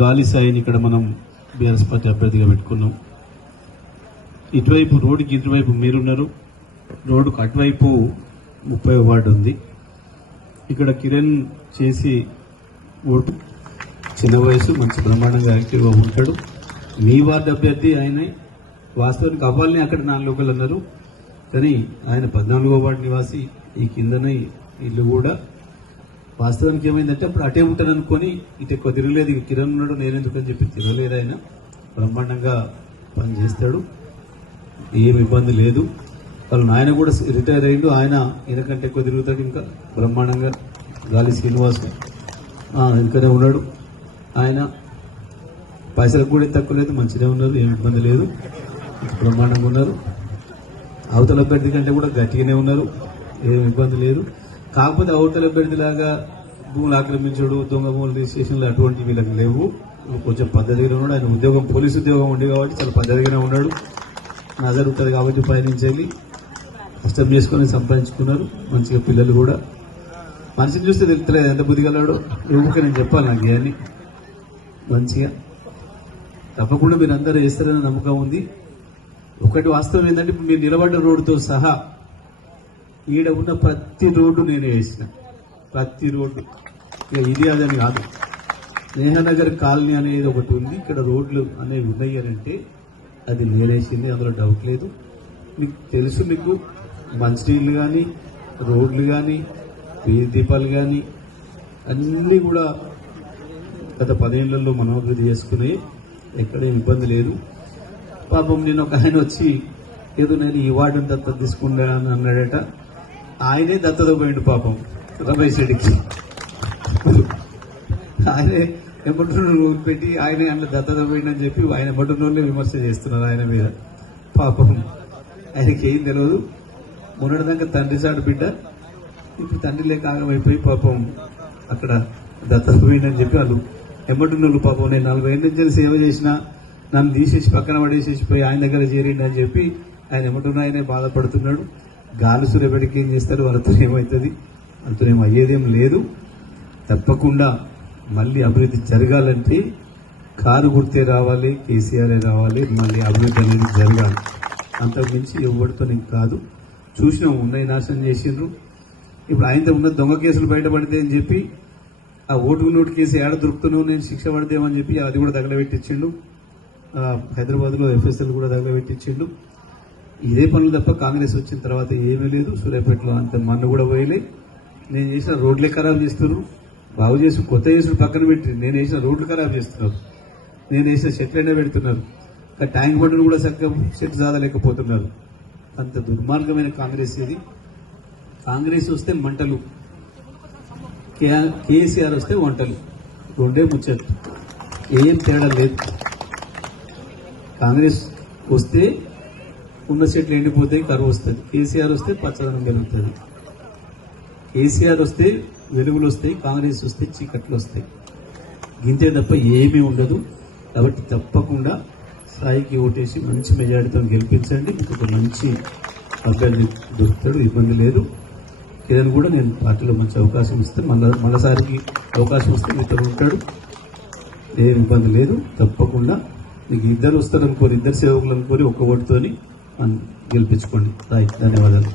గాలి సాయిని ఇక్కడ మనం బీఆర్ఎస్ పార్టీ అభ్యర్థిగా పెట్టుకున్నాం. ఇటువైపు రోడ్డుకి ఇటువైపు మీరున్నారు, రోడ్డుకు అటువైపు 30వ వార్డు ఉంది. ఇక్కడ కిరణ్ చేసి ఓటు, చిన్న వయసు, మంచి బ్రహ్మాండంగా యాక్టివ్గా ఉంటాడు. మీ వార్డు అభ్యర్థి ఆయనే. వాస్తవానికి అవ్వాలని అక్కడ 4 ఒకళ్ళు అన్నారు, కానీ ఆయన 14వ వార్డు నివాసి. ఈ కిందనే ఇల్లు కూడా. వాస్తవానికి ఏమైందంటే అప్పుడు అటే ఉంటాను అనుకొని ఇటు ఎక్కువ తిరగలేదు. కిరణ్ ఉన్నాడు, నేనెందుకని చెప్పి తిరగలేదు. ఆయన బ్రహ్మాండంగా పని చేస్తాడు, ఏం ఇబ్బంది లేదు. వాళ్ళ నాయన కూడా రిటైర్ అయ్యిండు, ఆయన ఈయనకంటే ఎక్కువ తిరుగుతాడు. ఇంకా బ్రహ్మాండంగా గాలి శ్రీనివాస్ ఇంకనే ఉన్నాడు. ఆయన పైసలకు కూడా తక్కువ లేదు, మంచిగా ఉన్నారు, ఏం ఇబ్బంది లేదు, బ్రహ్మాండంగా ఉన్నారు. అవతల అభ్యర్థి కంటే కూడా గట్టిగానే ఉన్నారు, ఏం ఇబ్బంది లేదు. కాకపోతే అవతల అభ్యర్థిలాగా భూములు ఆక్రమించడు, దొంగ భూములు రిజిస్ట్రేషన్లు అటువంటి వీళ్ళకి లేవు. కొంచెం పద్ధతిగా ఉన్నాడు. ఆయన ఉద్యోగం పోలీసు ఉద్యోగం ఉంది కాబట్టి చాలా పద్ధతిగానే ఉన్నాడు. నజర్ ఉంటుంది కాబట్టి పైనుంచి వెళ్ళి కష్టం చేసుకొని సంపాదించుకున్నారు. మంచిగా పిల్లలు కూడా. మనిషిని చూస్తే తెలుస్తలేదు ఎంత బుద్ధిగలడో. ఊరికే నేను చెప్పాలి నాకు ఇవన్నీ. మంచిగా తప్పకుండా మీరు అందరూ చేస్తారని నమ్మకం ఉంది. ఒకటి వాస్తవం ఏంటంటే ఇప్పుడు మీరు నిలబడ్డ రోడ్డుతో సహా ఈడ ఉన్న ప్రతి రోడ్డు నేనే వేసిన, ప్రతి రోడ్డు. ఇక ఇది అదని కాదు. స్నేహనగర్ కాలనీ అనేది ఒకటి ఉంది, ఇక్కడ రోడ్లు అనేవి ఉన్నాయి అని అంటే అది నేనేసింది, అందులో డౌట్ లేదు. మీకు తెలుసు, మీకు మంచినీళ్ళు కానీ, రోడ్లు కానీ, వీధి దీపాలు కానీ అన్నీ కూడా గత 10 ఏళ్లలో మనోభివృద్ధి చేసుకునే, ఎక్కడేం ఇబ్బంది లేదు. పాపం నేను ఒక ఆయన వచ్చి ఏదో నేను ఈ వార్డుని దత్తత తీసుకున్నా అని అన్నాడట. ఆయనే దత్తత పోయిండు పాపం రమేష్ రెడ్డికి. ఆయనే ఎమ్మటూరు పెట్టి ఆయనే అందులో దత్తత పోయిండని చెప్పి ఆయన ఎమ్మటూరులోనే విమర్శ చేస్తున్నారు ఆయన మీద. పాపం ఆయనకి ఏం తెలియదు. మొన్నటిదాకా తండ్రి సాడు బిడ్డ, ఇప్పుడు తండ్రి లేక ఆగమైపోయి పాపం అక్కడ దత్తత పోయిందని చెప్పి వాళ్ళు ఎమ్మటూరు పాపం నేను 40 ఏళ్ళ నుంచి సేవ చేసిన, నన్ను తీసేసి పక్కన పడేసేసిపోయి ఆయన దగ్గర చేరిండి అని చెప్పి ఆయన ఎమ్మటూరు ఆయనే బాధపడుతున్నాడు. గాలి సూర్యబడికి ఏం చేస్తారు, వాళ్ళతో ఏమవుతుంది, వాళ్ళతో ఏం అయ్యేదేం లేదు. తప్పకుండా మళ్ళీ అభివృద్ధి జరగాలంటే కారు గుర్తే రావాలి, కేసీఆరే రావాలి, మళ్ళీ అభివృద్ధి అనేది జరగాలి. అంతకుమించి ఎవరితో కాదు. చూసినాం, ఉన్నాయి నాశనం చేసిండ్రు. ఇప్పుడు ఆయనతో ఉన్న దొంగ కేసులు బయటపడితే అని చెప్పి ఆ ఓటుకు నోటు కేసు ఏడ దొరుకుతున్నావు, నేను శిక్ష పడదేమని చెప్పి అది కూడా తగలబెట్టించిండు. హైదరాబాద్లో ఎఫ్ఎస్ఎల్ కూడా తగలబెట్టించిండు. ఇదే పనులు తప్ప కాంగ్రెస్ వచ్చిన తర్వాత ఏమీ లేదు. సూర్యాపేటలో అంత మన్ను కూడా పోయలే. నేను చేసిన రోడ్లే ఖరాబ్ చేస్తున్నారు, బాగు చేసి కొత్త చేసుడు పక్కన పెట్టి నేను వేసిన రోడ్లు ఖరాబ్ చేస్తున్నారు, నేను వేసిన చెట్లైనా పెడుతున్నారు. ట్యాంక్ బండ్లు కూడా చక్కగా చెట్టు చాదలేకపోతున్నారు. అంత దుర్మార్గమైన కాంగ్రెస్ ఇది. కాంగ్రెస్ వస్తే మంటలు, కేసీఆర్ వస్తే వంటలు, రెండే ముచ్చట్లు, ఏం తేడా లేదు. కాంగ్రెస్ వస్తే ఉన్న చెట్లు ఎండిపోతాయి, కరువు వస్తుంది. కేసీఆర్ వస్తే పచ్చదనం పెరుగుతుంది. కేసీఆర్ వస్తే వెలుగులు వస్తాయి, కాంగ్రెస్ వస్తే చీకట్లు వస్తాయి. గింతే తప్ప ఏమీ ఉండదు. కాబట్టి తప్పకుండా సాయికి ఓటేసి మంచి మెజారిటీతో గెలిపించండి. మీకు ఒక మంచి అభ్యర్థి దొరుకుతాడు, ఇబ్బంది లేదు. కిరణ్ కూడా నేను పార్టీలో మంచి అవకాశం ఇస్తే మళ్ళీసారికి అవకాశం వస్తే మీతో ఉంటాడు, ఏం ఇబ్బంది లేదు. తప్పకుండా మీకు ఇద్దరు వస్తారనుకోని, ఇద్దరు సేవకులు అనుకోని ఒక్క ఓటుతోని గెలిపించుకోండి. రైట్, ధన్యవాదాలు.